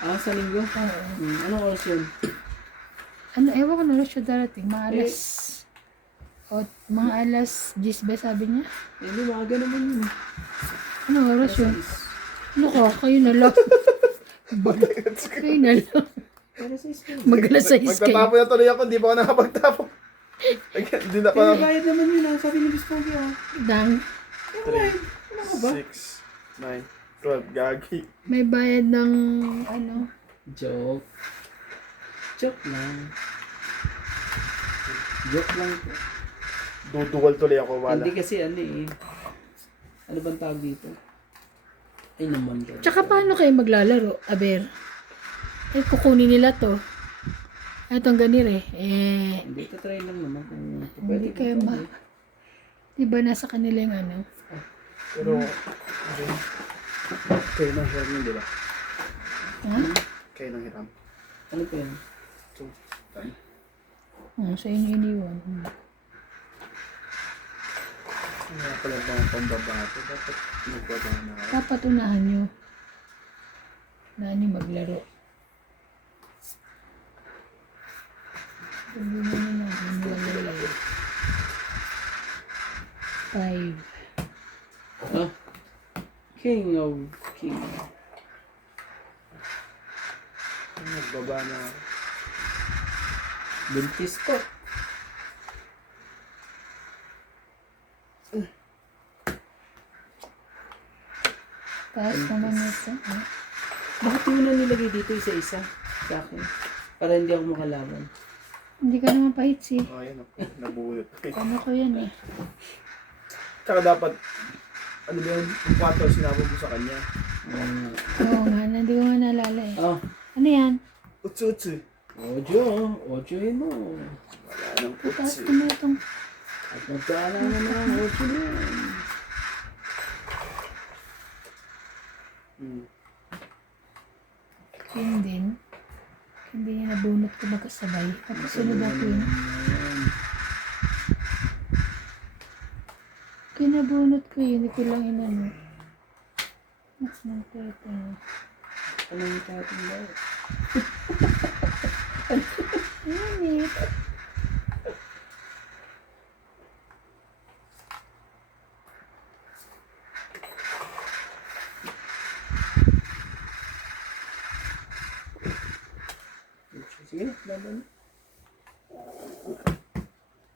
Ah, sa linggo? Oo. Anong oras yun? Ano, ewan ko na lang siya darating. Mga alas O, mga alas 10 ba sabi niya? Eh, lumaga naman yun. Ano oras yun? Alas 6. Ano ka? Kayo na lang. Kayo na lang. Alas 6 pa. Mag-alas 6 kayo. Magtatapon na tuloy ako, hindi pa ako nakapagtapon. Hindi na pa. Eh, bayad naman yun ah. Sabi ni Miss Pogi ah. Dang. 3, Ano ka ba? 6, 9, 12. Gagi. May bayad ng ano. Joke. Joke lang. Joke lang po. Duduwal tuloy ako, wala. Hindi kasi ano eh. Ano bang tawag dito? Ay naman ka. Tsaka paano kayo maglalaro, Aber? Eh, kukunin nila to. Etong ganir eh. Hindi, try lang naman kung Hindi kayo ma... Diba nasa kanila yung ano? Pero, okay. Kayo nang hiram yun, di ba? Ha? Kayo nang hiram. Ano pa yun? So, tayo. Sa inyo iniwan. Ano pala ba ang pambabato? Dapat magwala na ako. Dapat unahan nyo. Unahan nyo maglaro. Hindi mo na wala 5. Ah. King of King. Nagbaba na ako. Buntis ko. Taas naman ito. Bakit mo na nilagay dito isa-isa sa akin? Para hindi ako makalaban. Hindi ka naman pahits eh. Oh, yan ako. Nabulot. Ano ko yan eh. Tsaka dapat, ano ba yun? Yung 4 sinabi mo sa kanya. Oo nga, hindi ko nga naalala eh. Ah. Ano yan? Utsu-utsu. Ojo. Ojoin mo. Wala nang Taas utsu. ko na itong... At magkaalam mo na ang ojo na yan. Yun din. Hindi niya nabunot ko magkasabay. Tapos sunod ako yun. Kinabunot ko yun. Hindi ko lang inano. Mas nang tete. Ano yung tating ba? Ayan eh. Sige, laban.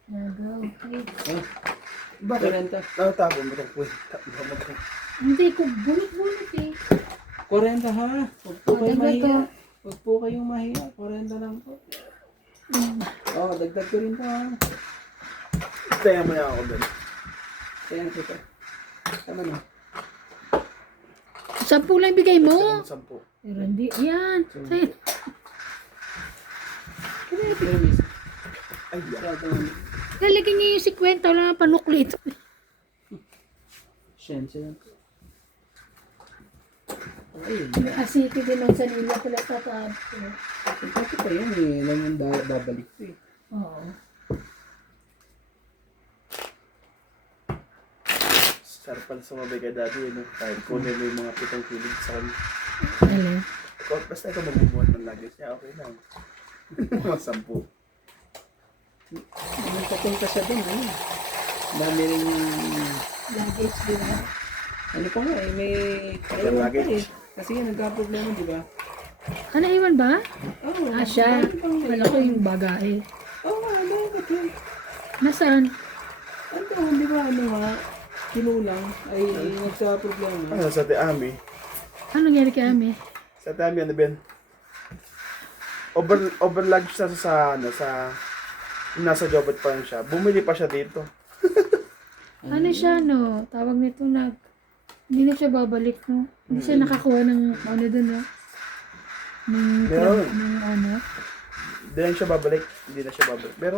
Nagaw. Ay. Ah. Bakit? 40. Nakatapo mo itong kwenta. Hindi ko bunot-bunot eh. 40 ha. Huwag po Oh, kayong dagdag mahiya. to. Huwag po kayong mahiya. 40 lang po. Oh, dagdag ko rin po ha. Kaya maya ako doon. Kaya kita. Tama na. 10 lang bigay mo. 10. Pero hindi. Yan. Sa'yo. Kaya pero miss. Ay, yan. Lalagyan niyo yung 50. Wala nga panukli ito. Siyensya lang po. Ayun. Kasi din ang sanila pala tataab ko. Kasi pa yan eh. Alam mo babalik ko eh. Oo. Sarap pala sumabay kay daddy, ano? Kahit kunin mo yung mga 7 kilig sa kanya. Alin? Basta ikaw mabubuhat ng luggage niya, okay lang. Mga 10. Nagpapunta siya doon. Ano? Dami rin yung... Luggage din na. Ano pa nga eh. May... Yung Ayaw pa luggage. eh. Kasi nga nagka-problema di ba? Ano iwan ba? Oo. Siya. Wala ko yung bagay. Oo nga. Bakit yun? Nasaan? Ano, di ba ano nga? Kinulang ay nagka-problema. Ano, sa Tiami? Ano nangyari kay Ami? Sa Tiami, ano Ben? Over luggage na sa ano, sa... Nasa Jobot pa rin siya. Bumili pa siya dito. Ano siya, no? Tawag nito hindi na siya babalik, no? Hindi siya nakakuha ng ano dun, no? Meron. Ng ano? Hindi lang siya babalik. Hindi na siya babalik. Pero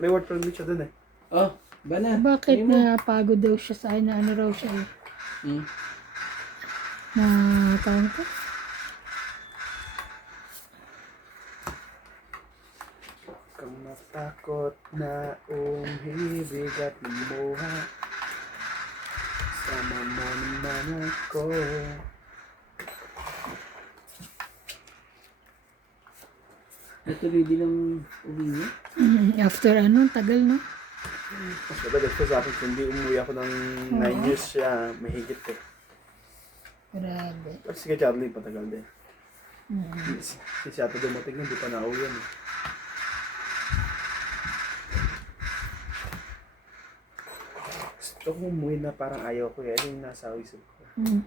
may work permit siya dun eh. Oh, ba na? Bakit Ayun mo. na pagod daw siya sa na ano raw siya eh? Hmm. Na tawag ko? Kung matakot na umibig at lumuha, sama mo naman ako. Ito din ang uwi niya. After ano, tagal, no? Mas madalas ko sa akin, kung hindi umuwi ako ng 9 years siya, mahigit eh. Grabe. Pero si Charlie, patagal din. Mm. Si Shato dumating, hindi pa nauwi yan eh. Gusto kong umuwi na parang ayaw ko eh. Ano yung nasa isip ko? Mm.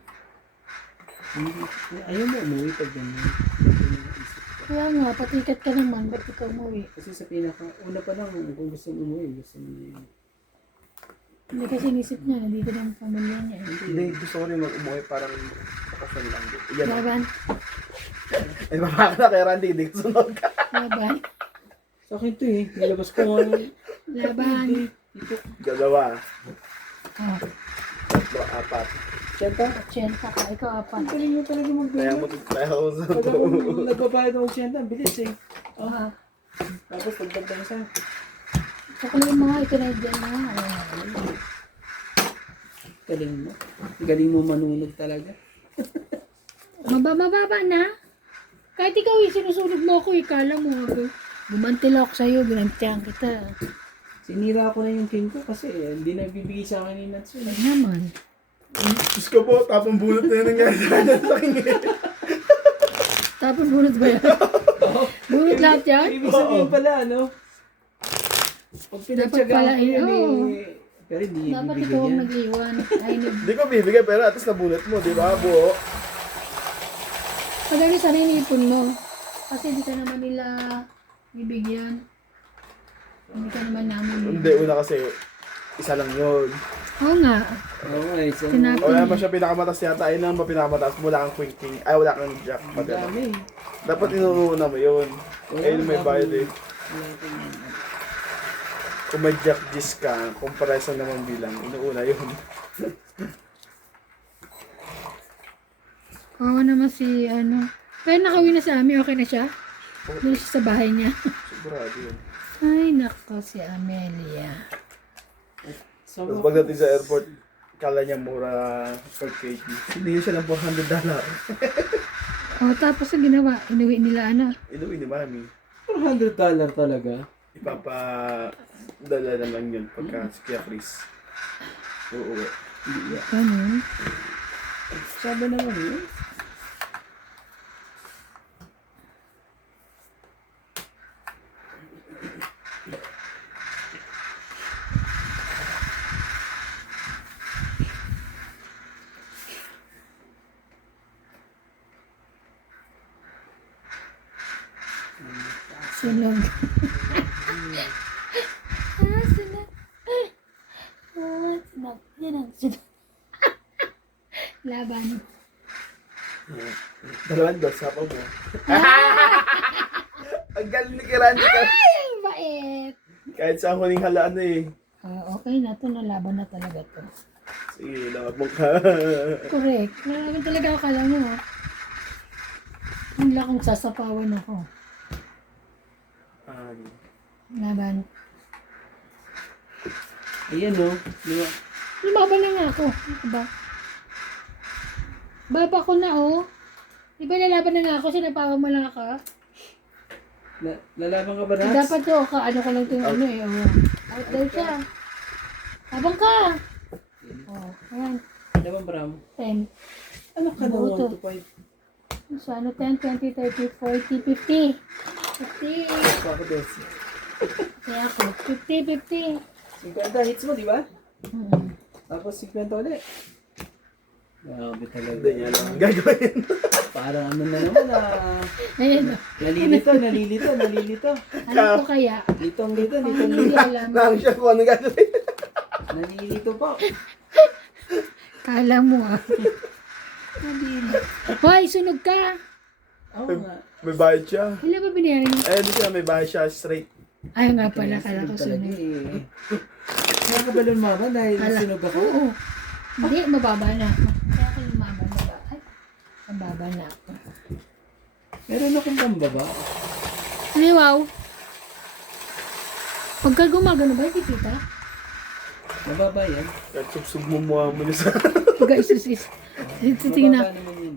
Ayaw mo umuwi pag ganyan. Kaya nga, patikat ka naman, ba't ikaw umuwi? Kasi sa una pa lang, kung gusto mo umuwi, gusto mo Hindi kasi inisip niya, nandito na ang pamilya niya. Hindi, gusto ko rin mag-umuwi parang bakasyon lang. Yan. Laban, Ay, baka na kay Randy, hindi ko sunod ka. laban, Sa akin to eh. Nilabas ko nga. laban. Dalawa, Oh, tatlo, apat. Siyenta? Chenta ka, ikaw apat. Ang galing mo talaga Kaya mag-bigay. mo kaya ako sa Pag ako nagbabayad ako siyenta, bilis eh. Ah, Tapos pagdagdag sa Kukunin mo nga, ito na dyan na. Ayun. galing mo. Galing mo manunod talaga. Mababa na. Kahit ikaw sinusunog mo ako, ikala mo ako. Gumantil ako sa'yo, ginantihan kita. Sinira ko na yung king ko kasi hindi nagbibigay sa akin ni Natsu. Ay naman. Diyos ko po, tapong bunot na yun nangyari sa akin eh. Tapos bunot ba yan? Bunot lahat yan? Ibig sabihin pala, ano? Pag Dapat pinagtsagaan pala, ko yun oo. eh. Pero hindi Dapat ibibigay ikaw ang yan. nag-iwan. Ay, Hindi ko bibigay, pero at least nabunot mo, di ba, buo? Madali sana inipon mo. Kasi di ka naman nila bibigyan. Hindi ka naman namin Hindi, una kasi, isa lang yun. Oo nga. Oo nga, so, Sinabi- O yan ba siya pinakamataas yata? Ayun lang ba pinakamataas? Wala kang Queen King. Ay, wala kang Jack. ang dami. Dapat inuuna mo yun. Ayun may bayad eh. Wala tayong- Kung may Jack Gis ka, comparison naman bilang, inuuna yun. Oo naman si ano. Pero nakauwi na sa amin, okay na siya? Doon siya sa bahay niya. Sigurado yun. Ay, nako si Amelia. So, Tapos pagdating sa airport, kala niya mura per kg. Hindi siya ng $400. O, tapos ang ginawa, inuwi nila ano. Inuwi ni Mami. $400 talaga. Ipapadala na lang yun pagka si Kuya Chris. Oo. Ganun. Sabi naman yun. Sunog. Sunog. Sunog. Yan ang sunog. Laban. Dalawang dots, hapa mo. Ang galing ni Kirani ka. Ay, ang bait. Kahit sa huling halaan na eh. Okay na to, nalaban na talaga to. Sige, lawag mo ka. Correct. Nalaban talaga ako, kala mo. Hindi akong sasapawan ako. Laban. Ayan no. Diba? Lumaban na nga ako. Ano ba? Baba ko na oh. Di ba lalaban na nga ako, sinapawan mo lang ako? Lalaban ka ba, Nats? Dapat to, ano ko lang itong ano eh. Oh. Out daw siya. Labang ka. Oh, ayan. Laban Bram. 10. Ano ka na? Boto. 1 to 5. So, ano, 10, 20, 30, 40, 50. 50. Ako dos. Kaya ako, 50, 50. 50 hits mo, di ba? Hmm. Tapos 50 ulit. Grabe talaga. Hindi niya lang gagawin. Parang ano na naman ah. Ayun, oh. Nalilito. Alam ko kaya. Litong. Hindi alam. Nang siya kung ano gagawin. Nalilito po. Kala mo ah. Hoy, sunog ka. Oo nga. May bayad siya. Ilan ba binayaran niya? Eh, hindi siya, may bayad siya straight. Ay nga pala, kala ko Talaga sunog. eh. Nakakabalon mama dahil Kala- sinog ako. Oo. Hindi, mababa na ako. Kaya ako lumaban na ba? Ay, mababa na ako. Meron akong pambaba. Ay, wow. Pagka gumagano ba, hindi kita? Mababa yan. Kahit subsub mo mukha mo niya sa... Pagka isus. Tingnan na. Mababa naman yan.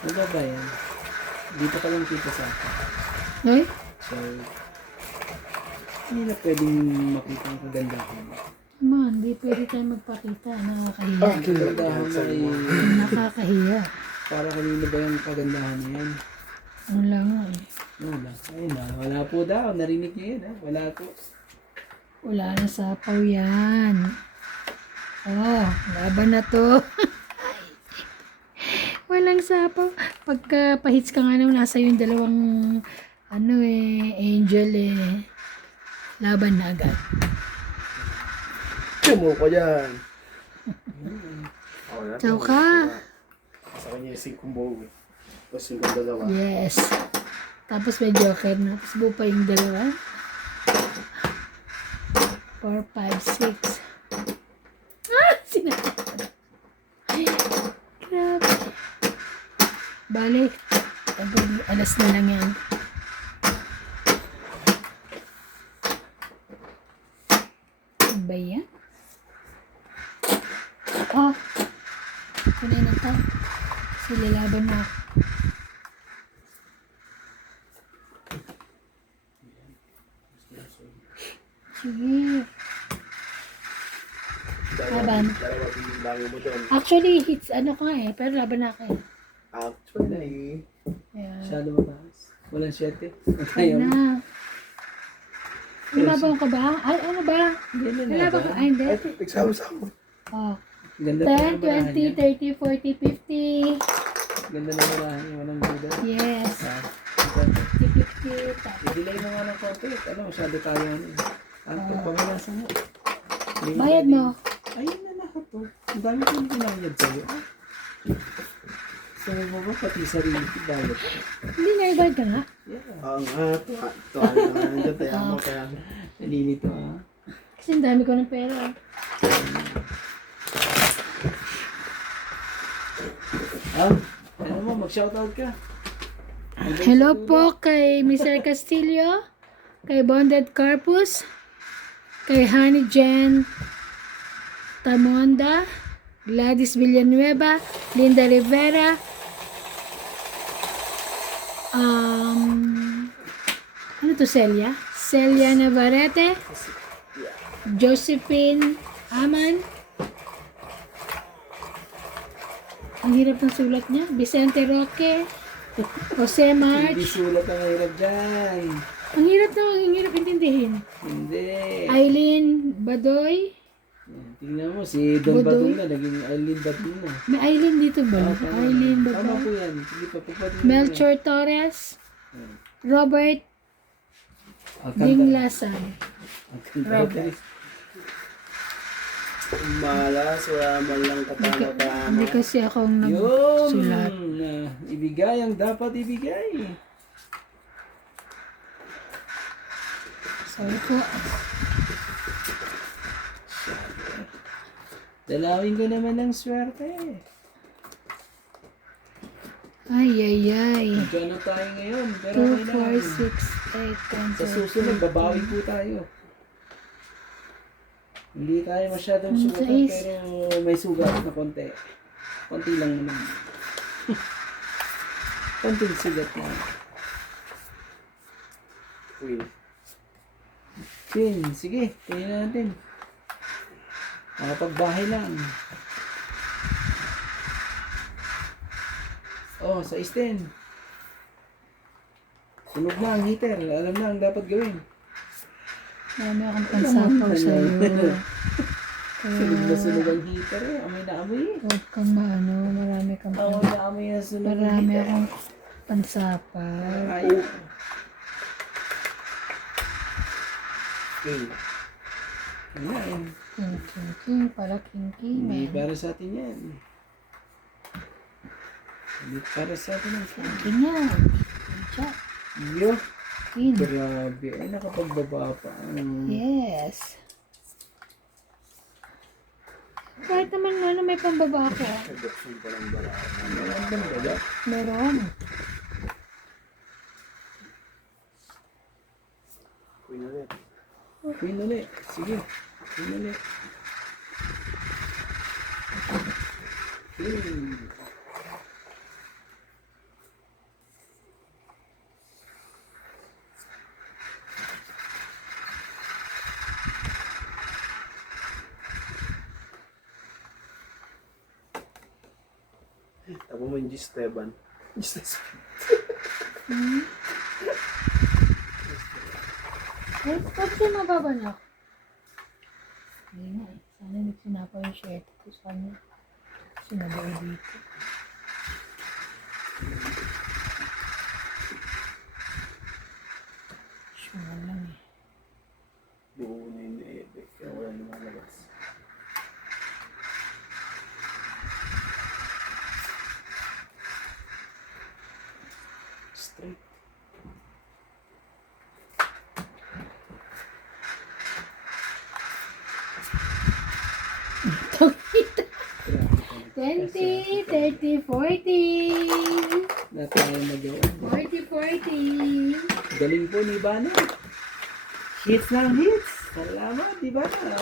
Mababa yan. Dito ka lang kita sa akin. Hoy, So, Hindi na pwedeng makita ang kagandahan. Man, hindi pwede tayo magpakita. Nakakahiya. Ang kagandahan mo ay Nakakahiya. para kanino ba yung kagandahan na yan? Wala nga eh. Wala. Ayun na. Wala po daw. Narinig niyo yun ha? Wala po. Wala na sapaw yan. Oh, laban na to. Walang sapaw. Pagka pahits ka nga naman, nasa yung dalawang angel laban na agad. Tumo ko dyan. Ciao ka. Sa kanya yung 5 buo eh. Tapos yung dalawa. Yes. Tapos may joker na. Tapos buo pa yung dalawa. 4, 5, 6. Ah! Sinabi. Grabe. Balik. Alas na lang yan. Ano ba yan? Oh. Kunay na to. Silalaban na ako. Sige. Laban. Dalawa binilangin mo doon. Actually, hits pero laban na ako eh. Actually. Ayan. Masyado mataas. Walang 7. Ay na. Lumabaw ka ba? Ay, ano ba? Ganyan na Lumabaw ka? ba? Ay, hindi. Ay, nagsama-sama. Oh. Ganda na 10, 20, 30, 40, 50. Ganda na marahan. Walang duda. Yes. Ah, 50, 50. Tapos, i-delay mo nga ng konti. Ano, masyado tayo ano eh. Ang pagpamalasan mo. bayad mo. Ayun na lahat to. Ang dami ko pinayad sa'yo. Sabi mo ba pati sarili ko bayad ko? Hindi na, ibayad ka nga. Yeah. Oo nga, tuwa na naman nandiyan. Kaya mo, kaya. Nalilito ah. Kasi ang dami ko ng pera. Ano mo, mag-shoutout ka. Hello po kay Mr. Castillo, kay Bonded Corpus, kay Honey Jen Tamonda, Gladys Villanueva, Linda Rivera, ano to, Celia Navarrete, Josephine Aman, ang hirap ng sulat niya, Vicente Roque, Jose Hindi March, sulat ang hirap dyan. ang hirap intindihin. Hindi. Eileen Badoy, Yan, tingnan mo, si Don Budoy. Badong na, naging Eileen Badong na. may Eileen dito ba? Ah, tama. Eileen Tama po Badoy, yan. Hindi pa pagpatuloy. Melchor Torres, Yan. Robert Dinglasan. Robert. Malas, wala man lang Hindi katama-tama. kasi akong Yun! nagsulat. Ibigay ang dapat ibigay. Sorry po. Dalawin ko naman ng swerte. Ay, ay, ay. Gano tayo ngayon? Pero 2, okay 4, 6, 8, 10, lang. Sa susunod, babawi po tayo. Hindi tayo masyadong Ang sugatan, sais. pero may sugat na konti. Konti lang naman. Konting sugat na. Queen. Queen, sige, tingnan natin. Pagbahay lang. Oh, sa isten. Sunog na ang heater. Alam na ang dapat gawin. Marami akong pansapaw sa'yo. Sunog na sunog ang heater eh. Amoy na amoy eh. Huwag kang marami kang Amoy na amoy na sunog ang Marami heater. akong pansapaw. Ay, Queen. ayan. King, para king. Hindi para sa atin yan. Hindi para sa atin ang phone. King yan. Jack. Yo, Queen. grabe. Ay, nakapagbaba pa. Yes. Kahit naman may pambaba ako. Nag-option pa lang ba? Ang bala. Meron. Queen ulit. Queen ulit. Sige. Queen ulit. Queen. Ako mo yung G. Esteban. Eh, ba't siya mababa na ako? Hindi nga eh. Sana nagsinapa yung shirt ko. Sana sinabay dito. Sure lang eh. Buo na yung ebe. Kaya wala lumalabas. Straight. Tokita. 20, 30, 40. Na tayo magawa. 40, 40. Galing po ni Ivana. Hits ng hits. Salamat, Ivana.